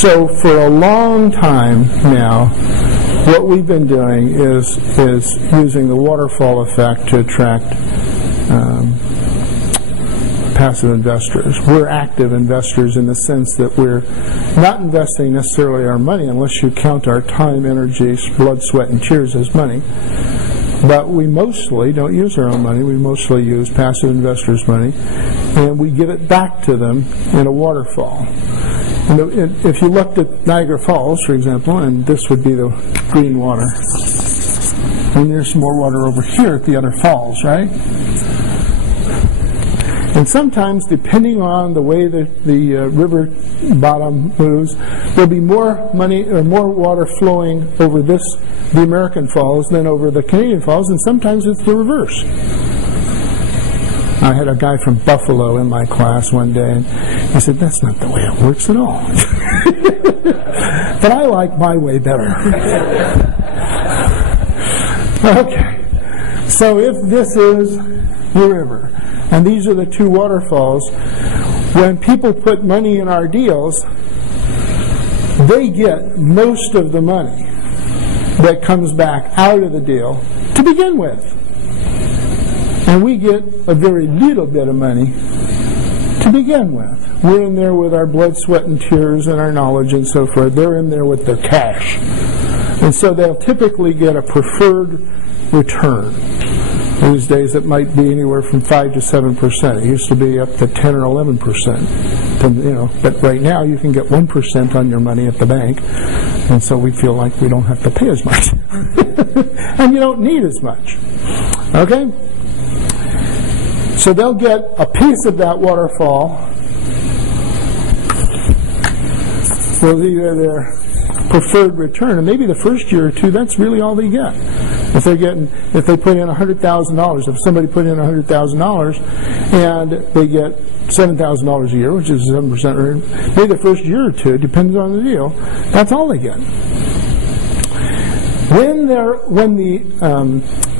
So for a long time now, what we've been doing is using the waterfall effect to attract passive investors. We're active investors in the sense that we're not investing necessarily our money unless you count our time, energy, blood, sweat, and tears as money. But we mostly don't use our own money. We mostly use passive investors' money, and we give it back to them in a waterfall. And if you looked at Niagara Falls, for example, and this would be the green water, and there's some more water over here at the other falls, right? And sometimes, depending on the way the river bottom moves, there'll be more money or more water flowing over the American Falls than over the Canadian Falls, and sometimes it's the reverse. I had a guy from Buffalo in my class one day, and he said, "That's not the way it works at all." But I like my way better. Okay, so if this is the river, and these are the two waterfalls, when people put money in our deals, they get most of the money that comes back out of the deal to begin with. And we get a very little bit of money to begin with. We're in there with our blood, sweat, and tears and our knowledge and so forth. They're in there with their cash. And so they'll typically get a preferred return. These days it might be anywhere from 5 to 7%. It used to be up to 10 or 11%. But right now you can get 1% on your money at the bank, and so we feel like we don't have to pay as much. And you don't need as much. Okay? So they'll get a piece of that waterfall with either their preferred return, and maybe the first year or two, that's really all they get. If they put in $100,000, if somebody put in $100,000 and they get $7,000 a year, which is 7% return, maybe the first year or two, depends on the deal, that's all they get. When the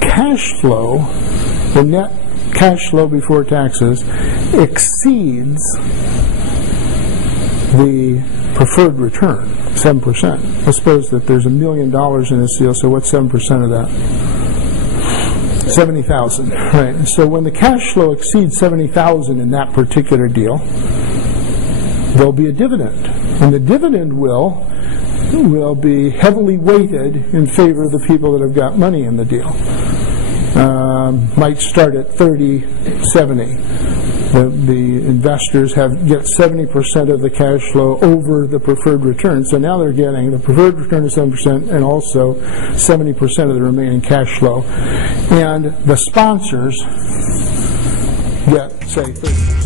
cash flow, the net cash flow before taxes, exceeds the preferred return, 7%. Let's suppose that there's $1 million in this deal, so what's 7% of that? 70,000, right? So when the cash flow exceeds 70,000 in that particular deal, there'll be a dividend, and the dividend will be heavily weighted in favor of the people that have got money in the deal. Might start at 30-70. The investors get 70% of the cash flow over the preferred return. So now they're getting the preferred return of 7% and also 70% of the remaining cash flow. And the sponsors get, say, 30%.